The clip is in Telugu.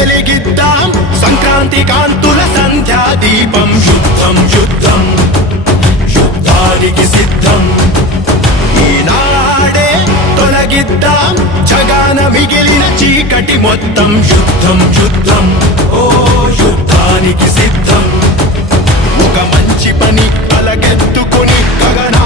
వెలిగిద్దాం సంక్రాంతి కాంతుల సంధ్యా దీపం. యుద్ధం యుద్ధం యుద్ధానికి సిద్ధం, ఈనాడే తొలగిద్దాం జగాన మిగిలిన చీకటి మొత్తం. యుద్ధం యుద్ధం ఓ యుద్ధానికి సిద్ధం, ఒక మంచి పని తలకెత్తుకుని గగనా